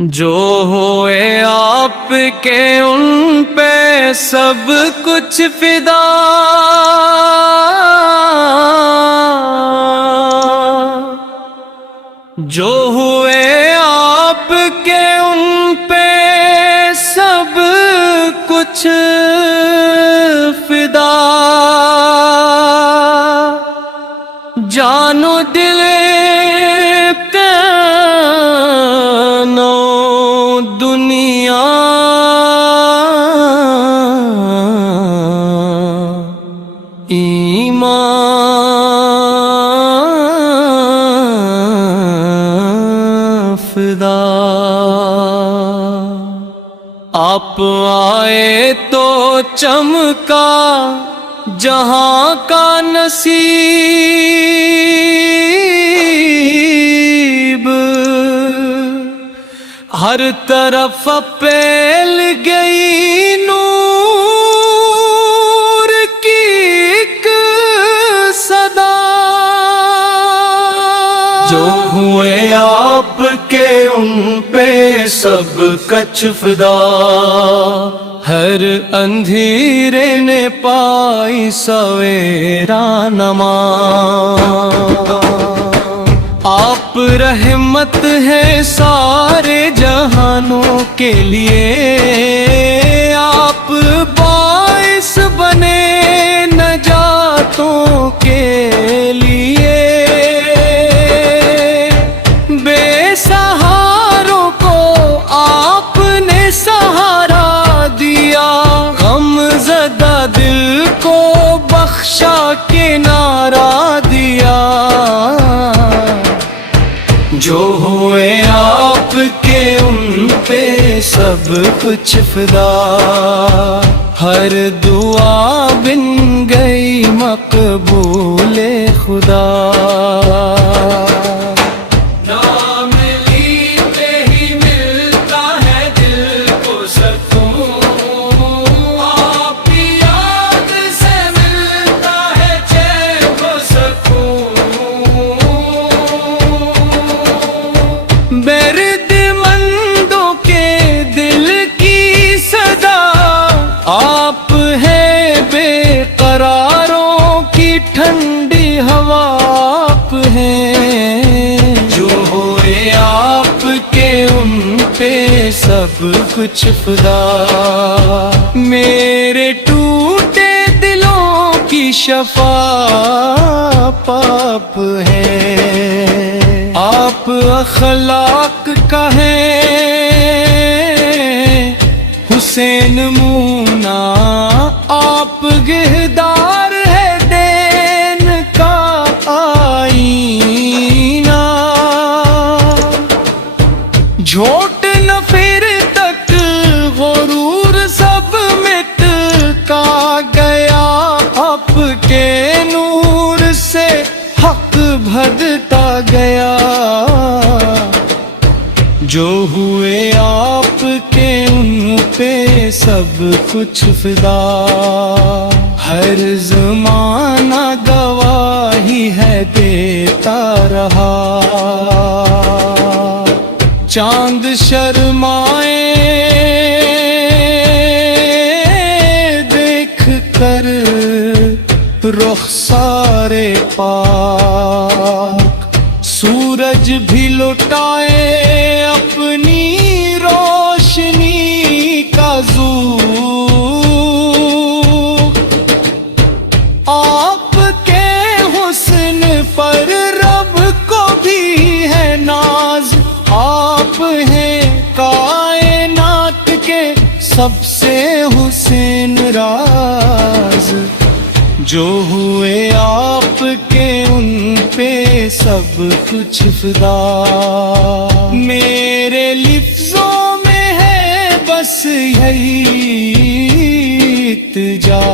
جو ہوئے آپ کے ان پہ سب کچھ فدا، جو ہوئے آپ کے ان پہ سب کچھ فدا، جان و دل دنیا ایمان فدا۔ آپ آئے تو چمکا جہاں کا نصیب، ہر طرف پھیل گئی نور کی ایک صدا، جو ہوئے آپ کے ان پہ سب کچھ فدا، ہر اندھیرے نے پائی سویرا نما۔ آپ رحمت ہے سارے جہانوں کے لیے، آپ باعث بنے نجاتوں کے لیے، بے سہاروں کو آپ نے سہارا دیا، غم زدہ دل کو بخشا کنارہ دیا، جو ہوئے آپ کے ان پہ سب کچھ فدا، ہر دعا بن گئی مقبول خدا۔ نام لیتے ہی ملتا ہے دل کو سکون، آپ کی یاد سے ملتا ہے چین و سکون، برد مندوں کے دل کی صدا، آپ ہے بے قراروں کی ٹھنڈی ہوا، آپ ہیں جو ہوئے آپ کے ان پہ سب کچھ فدا، میرے ٹوٹے دلوں کی شفا آپ ہیں، آپ اخلاق کا ہیں حسین مونا، آپ گہدار ہے دین کا آئینہ، جھوٹ نہ پھر تک غرور سب مٹ کا گیا، آپ کے نور سے حق بھرتا گیا، جو ہوئے آپ کے ان پہ سب کچھ فدا، ہر زمانہ گواہی ہے دیتا رہا، چاند شرمائے دیکھ کر رخسار پاک، سورج بھی لٹائے اپنی روشنی کا ذوق، آپ کے حسن پر رب کو بھی ہے ناز، آپ ہیں کائنات کے سب سے حسین راز، جو ہوئے آپ کے ان پہ سب کچھ فدا، میرے لفظوں میں ہے بس یہی التجا،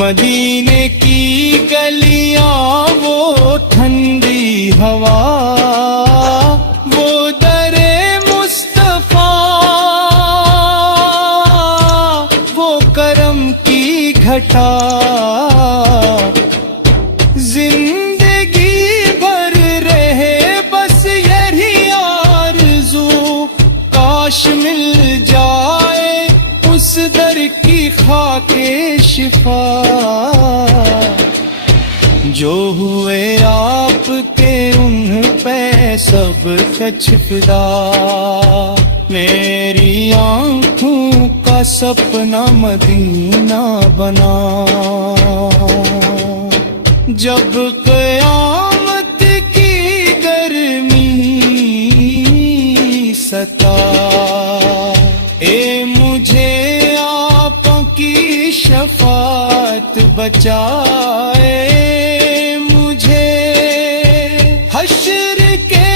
مدینے کی گلیاں وہ ٹھنڈی ہوا، وہ در مصطفیٰ، وہ کرم کی گھٹا، زندگی بھر رہے بس یہی آرزو، کاش مل جائے اس در کی خاک شفا، جو ہوئے آپ کے ان پہ سب کچھ فدا، میری آنکھوں کا سپنا مدینہ بنا، جب قیامت کی گرمی ستائے، مجھے آپ کی شفاعت بچائے، مجھے حشر کے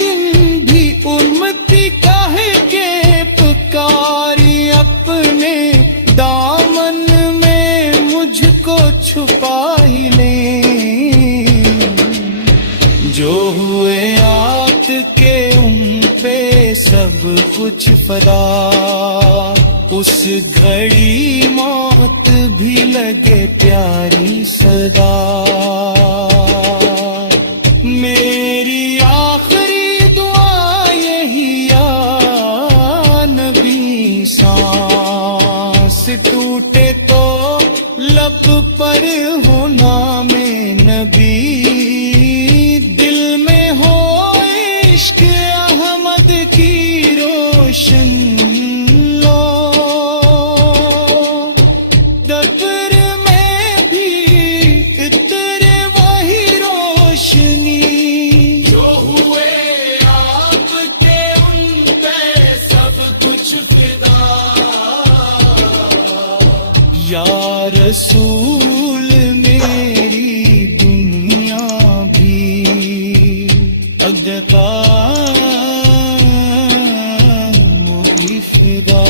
دن بھی امتی کہہ کے پکاری، اپنے دامن میں مجھ کو چھپا ہی لیں، جو ہوئے آت کے ان پہ سب کچھ فدا، اس گھڑی موت بھی لگے پیاری صدا، میری آخری دعا یہی یا نبی، سانس ٹوٹے تو لب پر ہو نام نبی، دل میں ہو عشق احمد کی روشن لو، دبر میں بھی اترے وہی روشنی، جو ہوئے آپ کے ان پہ سب کچھ فدا، یا رسول میری دنیا بھی اگتا موری فدا۔